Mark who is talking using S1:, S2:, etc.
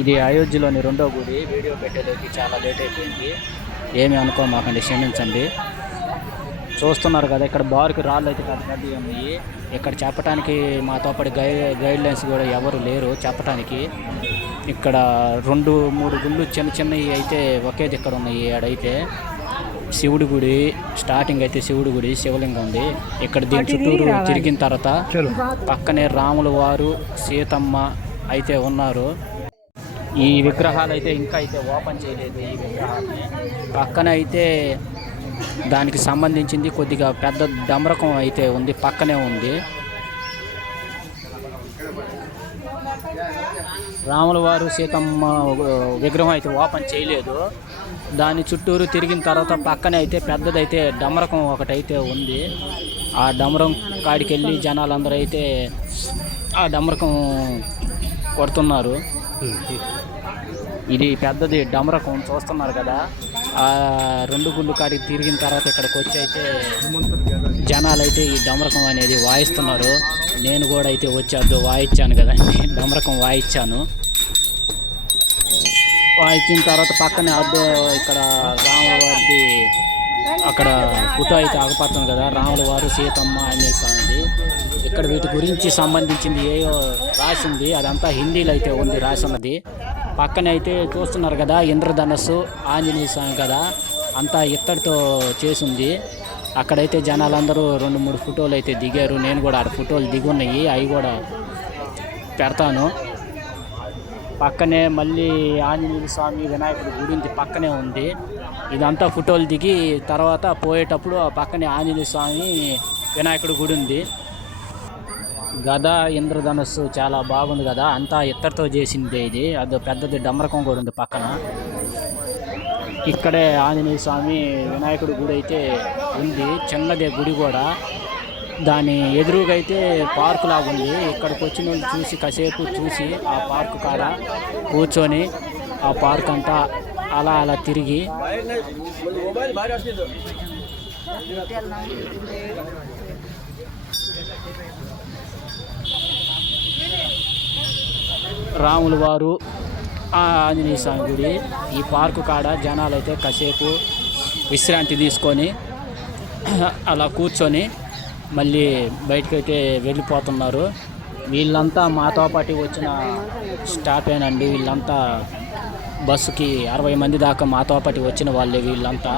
S1: ఇది అయోధ్యలోని రెండో గుడి. వీడియో పెట్టేలోకి చాలా లేట్ అయిపోయింది. ఏమి అనుకో మాకండి క్షమించండి. చూస్తున్నారు కదా ఇక్కడ బారుకి రాళ్ళు అయితే పెద్ద పెద్దవి ఉన్నాయి. ఇక్కడ చెప్పడానికి మాతో పాటు గై గైడ్ లైన్స్ కూడా ఎవరు లేరు చెప్పడానికి ఇక్కడ రెండు మూడు గుళ్ళు చిన్న చిన్నవి అయితే ఒకే దగ్గర ఉన్నాయి ఆడైతే. శివుడి గుడి స్టార్టింగ్ అయితే శివుడి గుడి శివలింగం ఉంది. ఇక్కడ దీని చుట్టూరు తిరిగిన తర్వాత పక్కనే రాముల వారు సీతమ్మ అయితే ఉన్నారు. ఈ విగ్రహాలు అయితే ఇంకా అయితే ఓపెన్ చేయలేదు ఈ విగ్రహాన్ని. పక్కన అయితే దానికి సంబంధించింది కొద్దిగా పెద్ద డమరకం అయితే ఉంది పక్కనే ఉంది. రాముల వారు సీతమ్మ విగ్రహం అయితే ఓపెన్ చేయలేదు. దాని చుట్టూరు తిరిగిన తర్వాత పక్కనే అయితే పెద్దదైతే డమరకం ఒకటైతే ఉంది. ఆ డమరం కాడికి వెళ్ళి జనాలందరూ అయితే ఆ డమరకం కొడుతున్నారు. ఇది పెద్దది డమరకం చూస్తున్నారు కదా. ఆ రెండు గుళ్ళు కాడికి తిరిగిన తర్వాత ఇక్కడికి వచ్చి అయితే జనాలు అయితే ఈ డమరకం అనేది వాయిస్తున్నారు. నేను కూడా అయితే వచ్చి అద్దు వాయించాను కదా. డమరకం వాయించాను. వాయించిన తర్వాత పక్కనే అద్దు ఇక్కడ రాముల వారిది అక్కడ ఫోటో అయితే ఆగపడుతుంది కదా. రాముల వారు సీతమ్మ అనేసి అనేది ఇక్కడ వీటి గురించి సంబంధించింది ఏయో రాసింది. అదంతా హిందీలో అయితే ఉంది రాసినది. పక్కన అయితే చూస్తున్నారు కదా ఇంద్రధనస్సు ఆంజనేయ స్వామి కదా అంతా ఇత్తడితో చేసింది. అక్కడైతే జనాలందరూ రెండు మూడు ఫోటోలు అయితే దిగారు. నేను కూడా ఆడ ఫోటోలు దిగున్నాయి. అవి కూడా పెడతాను. పక్కనే మళ్ళీ ఆంజనేయ స్వామి వినాయకుడి గుడి ఉంది పక్కనే ఉంది. ఇదంతా ఫోటోలు దిగి తర్వాత పోయేటప్పుడు ఆ పక్కనే ఆంజనేయ స్వామి వినాయకుడి గుడి ఉంది. గద ఇంద్రధనస్సు చాలా బాగుంది కదా అంతా ఇత్తడితో చేసింది ఇది. అది పెద్దది డమరకం కూడా ఉంది పక్కన. ఇక్కడే ఆంజనేయ స్వామి వినాయకుడి గుడి అయితే ఉంది. చిన్నదే గుడి కూడా. దాని ఎదురుగా అయితే పార్కు లాగా ఉంది. ఇక్కడికి వచ్చిన వాళ్ళు చూసి కాసేపు చూసి ఆ పార్కు కాడ కూర్చొని ఆ పార్క్ అంతా అలా అలా తిరిగి రాముల వారు ఆ ఆంజనేయ స్వామి గుడి ఈ పార్కు కాడ జనాలు అయితే కాసేపు విశ్రాంతి తీసుకొని అలా కూర్చొని మళ్ళీ బయటకైతే వెళ్ళిపోతున్నారు. వీళ్ళంతా మాతో పాటు వచ్చిన స్టాఫేనండి వీళ్ళంతా బస్సుకి అరవై మంది దాకా మాతో పాటు వచ్చిన వాళ్ళే వీళ్ళంతా.